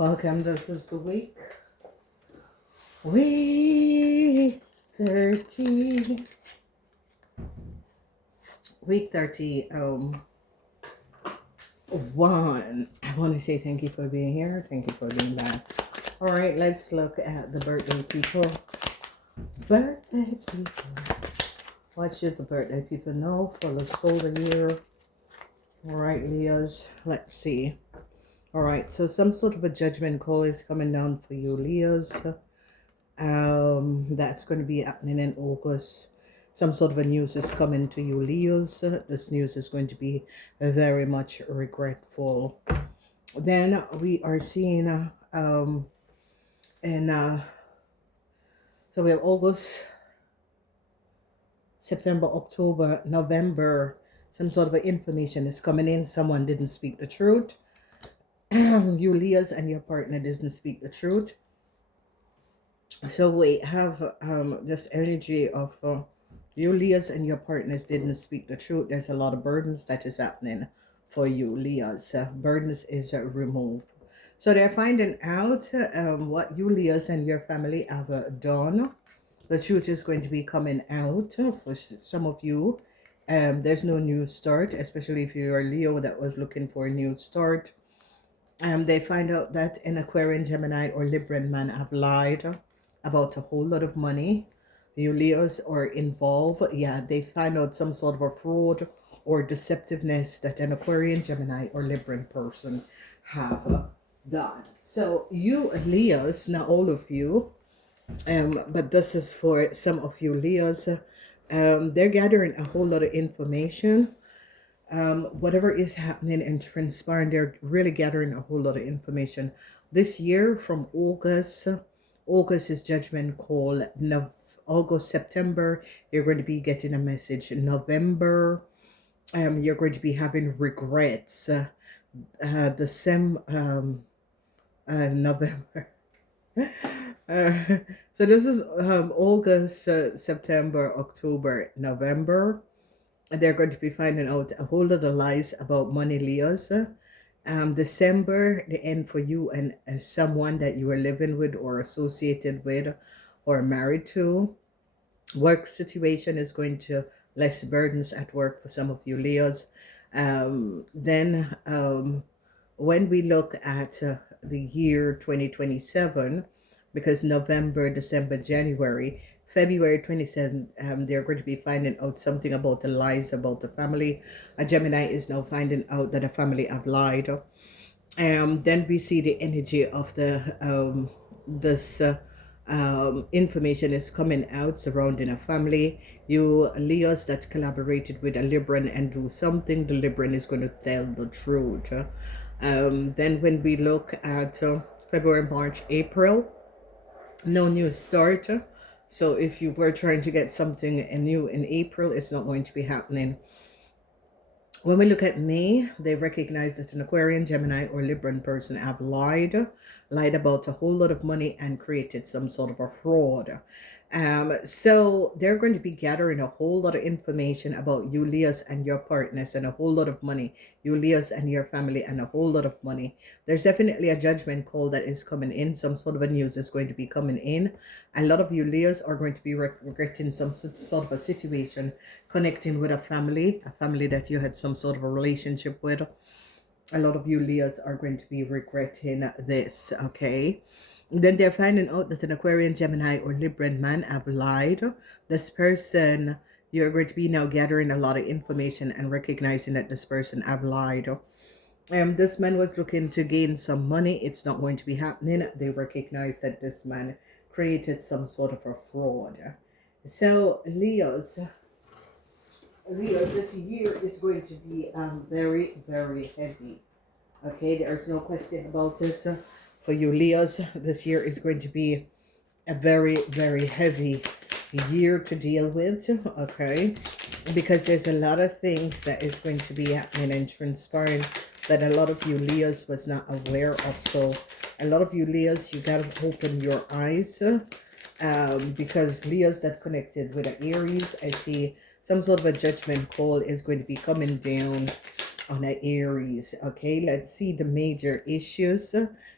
Welcome. This is the week 30, week 30. One. I want to say thank you for being here. Thank you for being back. All right, let's look at the birthday people. Birthday people. What should the birthday people know for the solar year? All right, Leos. Let's see. All right, so some sort of a judgment call is coming down for you, Leos. That's going to be happening in August. Some sort of a news is coming to you, Leos. This news is going to be very much regretful. Then we are seeing so we have August, September, October, November. Some sort of information is coming in. Someone didn't speak the truth. You Leos and your partner didn't speak the truth. So we have this energy of you Leos and your partners didn't speak the truth. There's a lot of burdens that is happening for you Leos. Burdens is removed. So they're finding out what you Leos and your family have done. The truth is going to be coming out for some of you. There's no new start, especially if you're a Leo that was looking for a new start. They find out that an Aquarian, Gemini, or Libran man have lied about a whole lot of money. You Leos are involved. Yeah, they find out some sort of a fraud or deceptiveness that an Aquarian, Gemini, or Libran person have done. So you Leos, not all of you, but this is for some of you Leos. They're gathering a whole lot of information. Whatever is happening and transpiring, they're really gathering a whole lot of information. This year from August is judgment call. August, September, you're going to be getting a message. November, you're going to be having regrets. December, November. So this is August, September, October, November. They're going to be finding out a whole lot of lies about money, Leos. December, the end for you and someone that you are living with or associated with or married to. Work situation is going to less burdens at work for some of you Leos. Then when we look at the year 2027, because November, December, January, February 27th, they're going to be finding out something about the lies about the family. A Gemini is now finding out that a family have lied. Then we see the energy of the this information is coming out surrounding a family. You Leos that collaborated with a Libran and do something, the Libran is going to tell the truth. Then when we look at February, March, April, no new start. So if you were trying to get something new in April, it's not going to be happening. When we look at May, they recognize that an Aquarian, Gemini, or Libran person have lied about a whole lot of money and created some sort of a fraud. So they're going to be gathering a whole lot of information about you Leos and your partners and a whole lot of money, you Leos and your family and a whole lot of money. There's definitely a judgment call that is coming in. Some sort of a news is going to be coming in. A lot of you Leos are going to be regretting some sort of a situation connecting with a family that you had some sort of a relationship with. A lot of you Leos are going to be regretting this, okay? Then they're finding out that an Aquarian, Gemini, or Libran man have lied. This person, you're going to be now gathering a lot of information and recognizing that this person have lied. This man was looking to gain some money. It's not going to be happening. They recognize that this man created some sort of a fraud. So Leos, this year is going to be very, very heavy. Okay, there's no question about this. For you Leos, this year is going to be a very, very heavy year to deal with, okay? Because there's a lot of things that is going to be happening and transpiring that a lot of you Leos was not aware of. So a lot of you Leos, you got to open your eyes because Leos that connected with an Aries, I see some sort of a judgment call is going to be coming down on a Aries. Okay, let's see the major issues.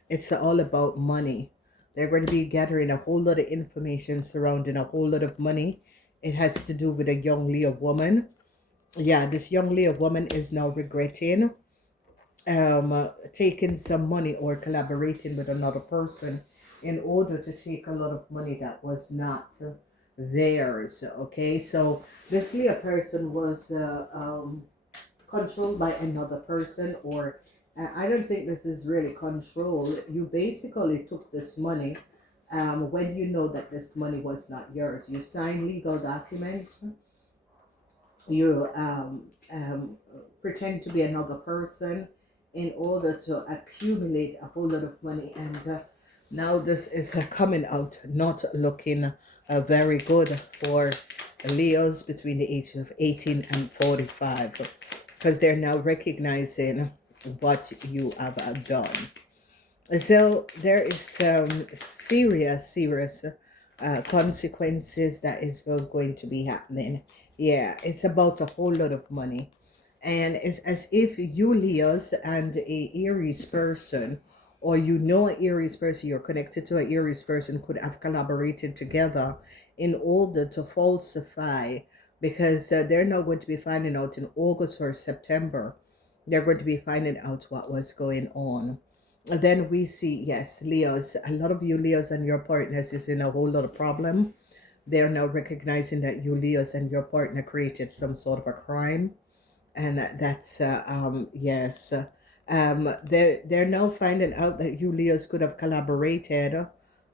It's all about money. They're going to be gathering a whole lot of information surrounding a whole lot of money. It has to do with a young Leo woman. Yeah, this young Leo woman is now regretting taking some money or collaborating with another person in order to take a lot of money that was not theirs. Okay, so this Leo person was controlled by another person, or I don't think this is really control. You basically took this money when you know that this money was not yours. You signed legal documents, you pretend to be another person in order to accumulate a whole lot of money, and now this is coming out not looking very good for Leos between the ages of 18 and 45, because they're now recognizing what you have done. So there is some serious consequences that is going to be happening. Yeah, it's about a whole lot of money. And it's as if you, Leos, and a Aries person, or you know an Aries person, you're connected to an Aries person, could have collaborated together in order to falsify, because they're now going to be finding out in August or September. They're going to be finding out what was going on. And then we see, yes, Leos, a lot of you Leos and your partners is in a whole lot of problem. They are now recognizing that you Leos and your partner created some sort of a crime, and that's yes, they're now finding out that you Leos could have collaborated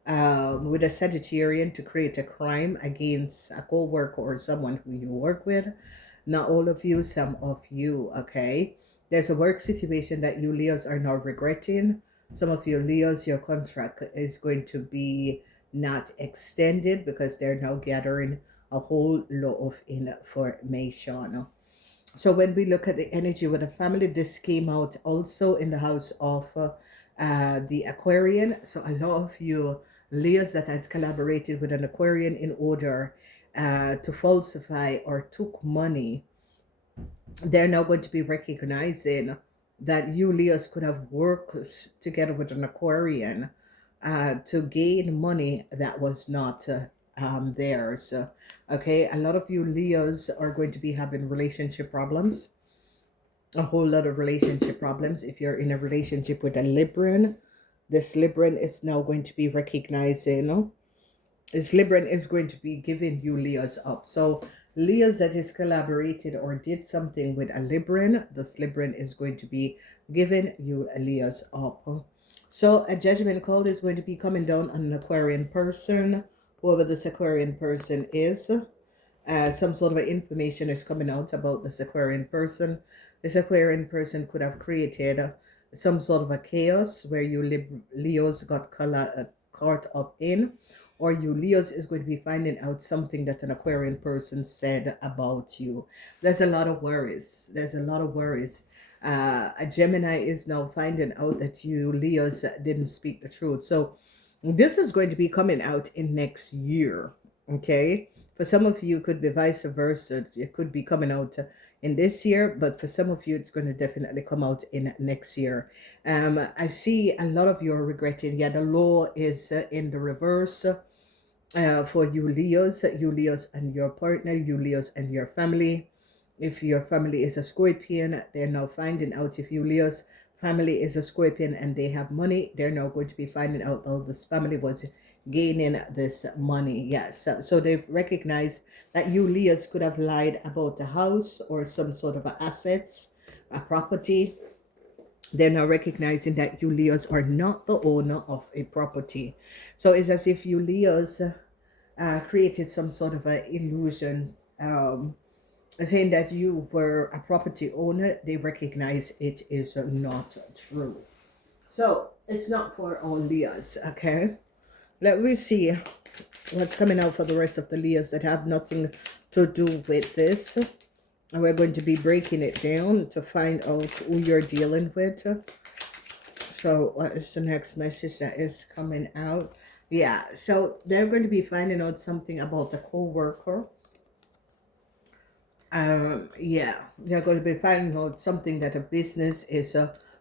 with a Sagittarian to create a crime against a co-worker or someone who you work with. Not all of you, some of you. Okay, there's a work situation that you Leos are now regretting. Some of you Leos, your contract is going to be not extended because they're now gathering a whole lot of information. So when we look at the energy with the family, this came out also in the house of the Aquarian. So a lot of you Leos that had collaborated with an Aquarian in order to falsify or took money, they're now going to be recognizing that you Leos could have worked together with an Aquarian to gain money that was not theirs. Okay, a lot of you Leos are going to be having relationship problems, a whole lot of relationship problems. If you're in a relationship with a Libran, this Libran is now going to be recognizing, this Libran is going to be giving you Leos up. So Leos that is collaborated or did something with a Libran, this Libran is going to be giving you Leos up. So a judgment call is going to be coming down on an Aquarian person, whoever this Aquarian person is. Some sort of information is coming out about this Aquarian person. This Aquarian person could have created some sort of a chaos where you Leos got caught up in, or you Leos is going to be finding out something that an Aquarian person said about you. There's a lot of worries. There's a lot of worries. A Gemini is now finding out that you Leos didn't speak the truth. So this is going to be coming out in next year. Okay, for some of you, it could be vice versa. It could be coming out in this year, but for some of you, it's going to definitely come out in next year. I see a lot of you are regretting. Yeah, the law is in the reverse for you Leos and your partner, you Leos and your family. If your family is a Scorpion, they're now finding out. If you Leos family is a Scorpion and they have money, they're now going to be finding out how this family was gaining this money. Yes, so they've recognized that you Leos could have lied about a house or some sort of assets, a property. They're now recognizing that you Leos are not the owner of a property. So it's as if you Leos created some sort of a illusion, saying that you were a property owner. They recognize it is not true. So it's not for all Leos. Okay, let me see what's coming out for the rest of the Leos that have nothing to do with this. And we're going to be breaking it down to find out who you're dealing with. So what is the next message that is coming out? Yeah, so they're going to be finding out something about a co-worker. Yeah, you're going to be finding out something that a business is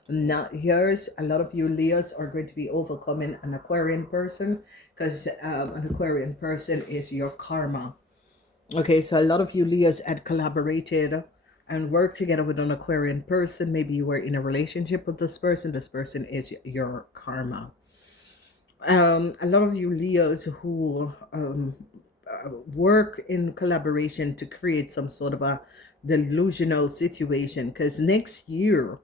not yours. A lot of you Leos are going to be overcoming an Aquarian person because an Aquarian person is your karma. Okay, so a lot of you Leos had collaborated and worked together with an Aquarian person. Maybe you were in a relationship with this person. This person is your karma. A lot of you Leos who work in collaboration to create some sort of a delusional situation, because next year,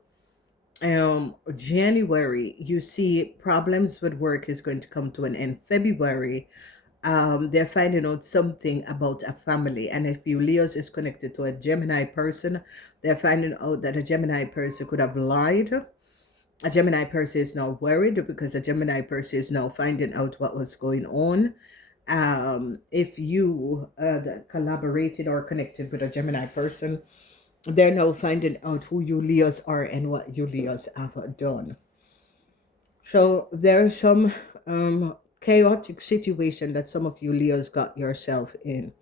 January, you see problems with work is going to come to an end. February, they're finding out something about a family, and if you Leos is connected to a Gemini person, they're finding out that a Gemini person could have lied. A Gemini person is now worried because a Gemini person is now finding out what was going on. If you collaborated or connected with a Gemini person, they're now finding out who you Leos are and what you Leos have done. So there's some chaotic situation that some of you Leos got yourself in.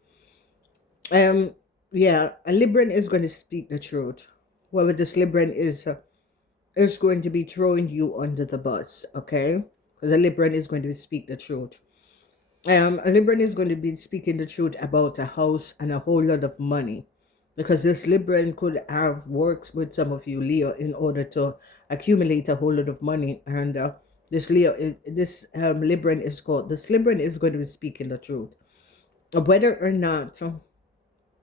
Um, yeah, a Libran is going to speak the truth. Whoever this Libran is going to be throwing you under the bus, okay? Because a Libran is going to speak the truth. A Libran is going to be speaking the truth about a house and a whole lot of money, because this Libran could have works with some of you Leo in order to accumulate a whole lot of money, and this Libran is called this Libran is going to be speaking the truth. Whether or not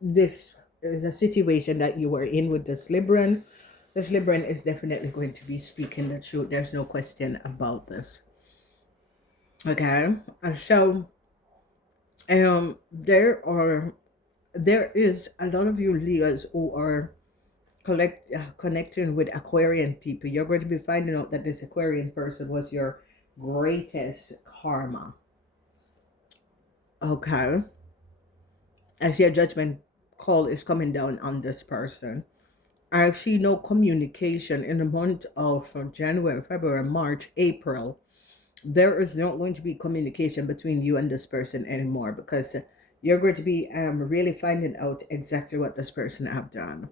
this is a situation that you were in with this Libran is definitely going to be speaking the truth. There's no question about this. Okay, so there is a lot of you Leos who are connecting with Aquarian people. You're going to be finding out that this Aquarian person was your greatest karma. Okay, as your judgment call is coming down on this person. I see no communication in the month of January, February, March, April. There is not going to be communication between you and this person anymore, because you're going to be really finding out exactly what this person have done.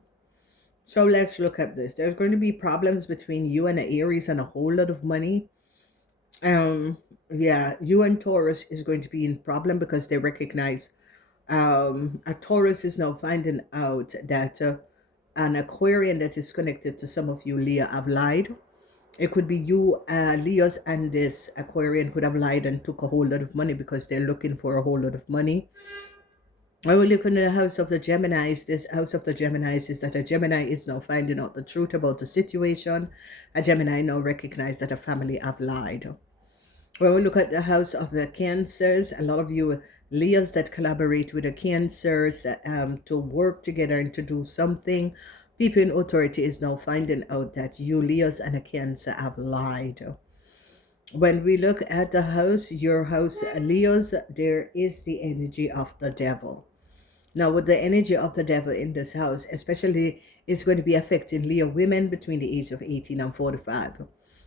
So let's look at this. There's going to be problems between you and an Aries and a whole lot of money. Um, yeah, you and Taurus is going to be in problem because they recognize a Taurus is now finding out that an Aquarian that is connected to some of you Leo have lied. It could be you, Leos, and this Aquarian could have lied and took a whole lot of money because they're looking for a whole lot of money. When we look in the house of the Geminis, this house of the Geminis is that a Gemini is now finding out the truth about the situation. A Gemini now recognize that a family have lied. When we look at the house of the Cancers, a lot of you Leos that collaborate with the Cancers to work together and to do something, people in authority is now finding out that you Leos and a Cancer have lied. When we look at the house, your house Leos, there is the energy of the devil. Now, with the energy of the devil in this house, especially, it's going to be affecting Leo women between the age of 18 and 45.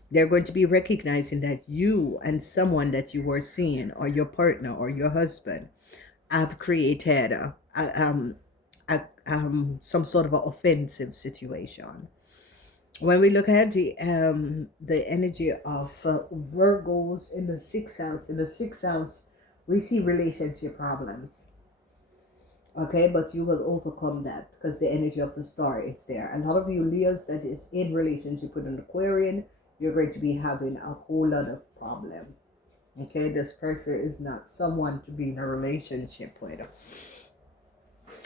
They're going to be recognizing that you and someone that you were seeing, or your partner or your husband, have created some sort of an offensive situation. When we look at the energy of Virgos in the sixth house, we see relationship problems. Okay, but you will overcome that because the energy of the star is there. A lot of you Leos that is in relationship with an Aquarian, you're going to be having a whole lot of problem. Okay, this person is not someone to be in a relationship with.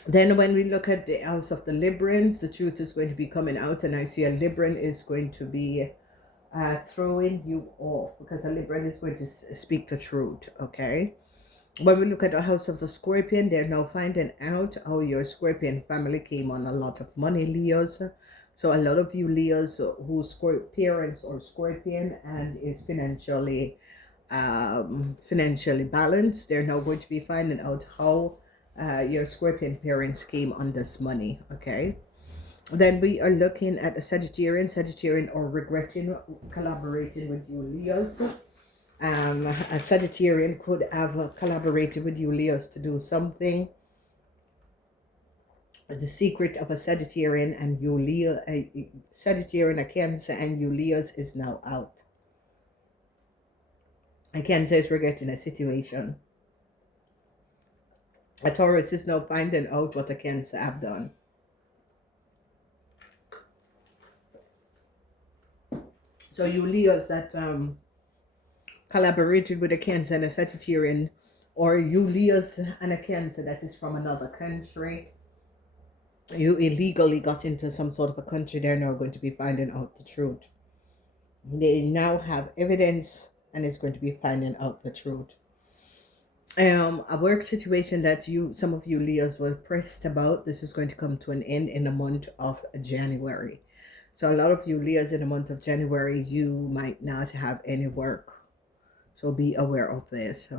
Then when we look at the house of the Librans, the truth is going to be coming out, and I see a Libran is going to be throwing you off because a Libran is going to speak the truth. Okay, when we look at the house of the Scorpion, they're now finding out how your Scorpion family came on a lot of money, Leos. So a lot of you Leos whose parents are Scorpion and is financially balanced, they're now going to be finding out how your Scorpion parents came on this money. Okay. Then we are looking at a Sagittarian or regretting collaborating with you Leos. A Sagittarian could have collaborated with you Leos to do something. The secret of a Sagittarian and Yulia, a Sagittarian, a Cancer, and Yulia's is now out. A Cancer is regretting a situation. A Taurus is now finding out what a Cancer have done. So Yulia's that collaborated with a Cancer and a Sagittarian, or Yulia's and a Cancer that is from another country. You illegally got into some sort of a country, they're now going to be finding out the truth. They now have evidence and it's going to be finding out the truth. A work situation that some of you Leos were pressed about, this is going to come to an end in the month of January. So a lot of you Leos in the month of January, you might not have any work. So be aware of this.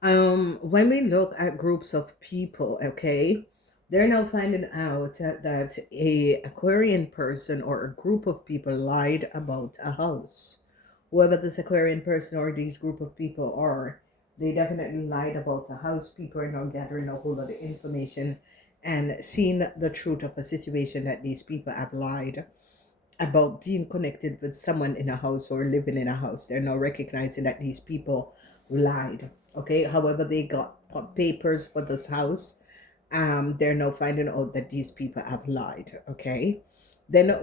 When we look at groups of people, okay, they're now finding out that a Aquarian person or a group of people lied about a house. Whoever this Aquarian person or these group of people are, they definitely lied about a house. People are now gathering a whole lot of information and seeing the truth of a situation that these people have lied about, being connected with someone in a house or living in a house. They're now recognizing that these people lied. Okay, however, they got papers for this house. They're now finding out that these people have lied. Okay, then